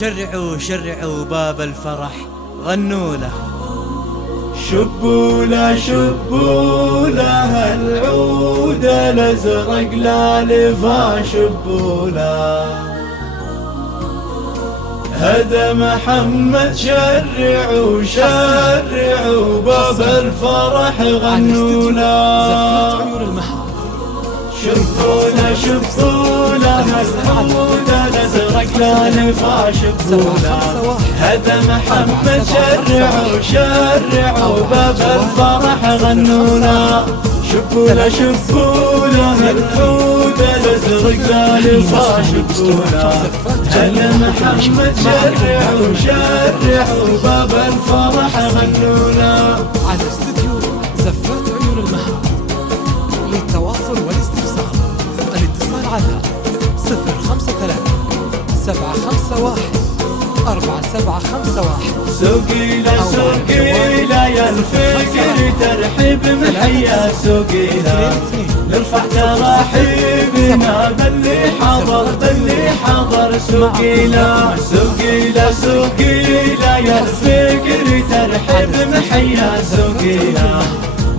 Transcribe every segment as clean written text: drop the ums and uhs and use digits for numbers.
شرعوا شرعوا باب الفرح غنوا له. شبوا له شبوا له العود الازرق لالفا شبوا له. هذا محمد شرعوا شرعوا باب الفرح غنوا له. شبوا له شبوا له العود الازرق لالفا شبوا له. هذا محمد شرعوا شرعوا باب الفرح غنوا له. شبوا له شبوا له العود الازرق لالفا شبوا له. هذا محمد شرعوا شرعوا باب الفرح غنوا له. على استديو زفات عيون المهر. للتواصل والاستفسار الاتصال على 053 751 4751. سوقيلا سوقيلا يا الفكر ترحب محيا سوقيلا. نرفع تراحيبنا باللي حضر باللي حضر. سوقيلا سوقيلا سوقيلا يا الفكر ترحب محيا سوقيلا.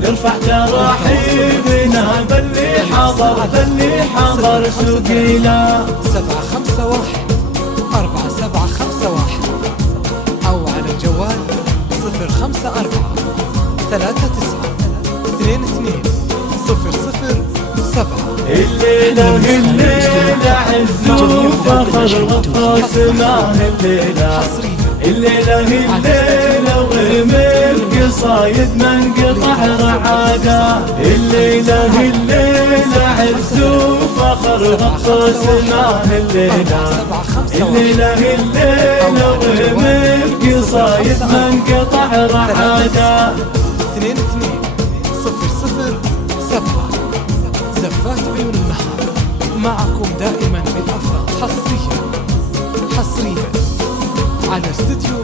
نرفع تراحيبنا باللي حضر باللي حضر. سوقيلا 751 4751 أو على الجوال 054 39 22 007. الليلة الليلة عز وفخر غطاس ما الليلة. الليلة الليلة وغيم القصايد من قطع رعادة. الليلة الليلة عز وفخر غطاس ما الليلة. الليلة الليلة وغيم القصايد من قطع رعادة. 22 007. زفات عيون المهر معكم دائما بالأفراح. حصريا على استديو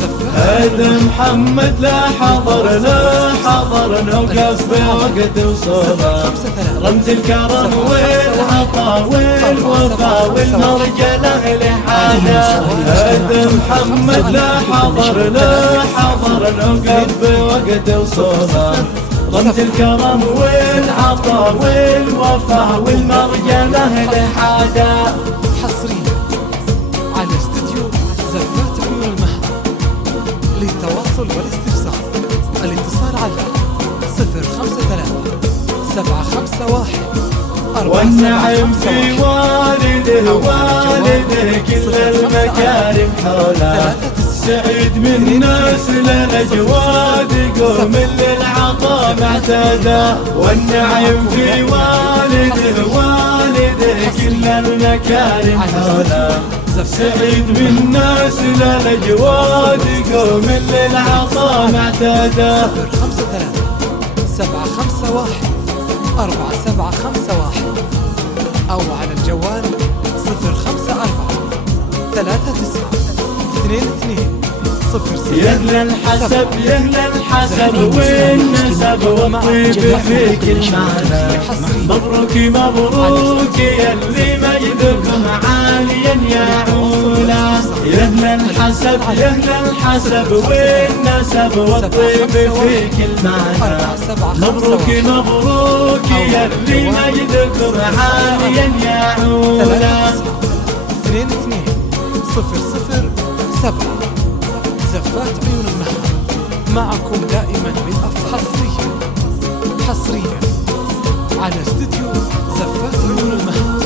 زفات. هذا محمد لا حضر نوقف بوقت وصوله. رمز الكرم والعطا والوفا والمرجله لحاله. هذا محمد لا حضر نوقف بوقت وصوله. رمز الكرم والعطا والوفا والمرجله لحاله. حصريا على استديو زفات عيون المهر. للتواصل والاستفسار الاتصال على 053 751 والنعم في والده كل المكارم حوله. سعيد من نسل الأجواد قوم للعطاء معتاده. والنعم في والده كل المكارم حوله. سعيد من نسل الأجواد قوم للعطاء معتاده. 053 751 4751 أو على الجوال 054 39 22 007. يهلا الحسب يهلا الحسب والنسب والطيب في كل معنى. مبروك مبروك يلي مجدكم عاليا يا عولا. يهلا الحسب والنسب والطيب في كل معنى. مبروك مبروك يلي مجدكم عاليا يا عولا. 22 007. زفات عيون المهر معكم دائما بالأفراح. حصريا على استديو زفات عيون المهر.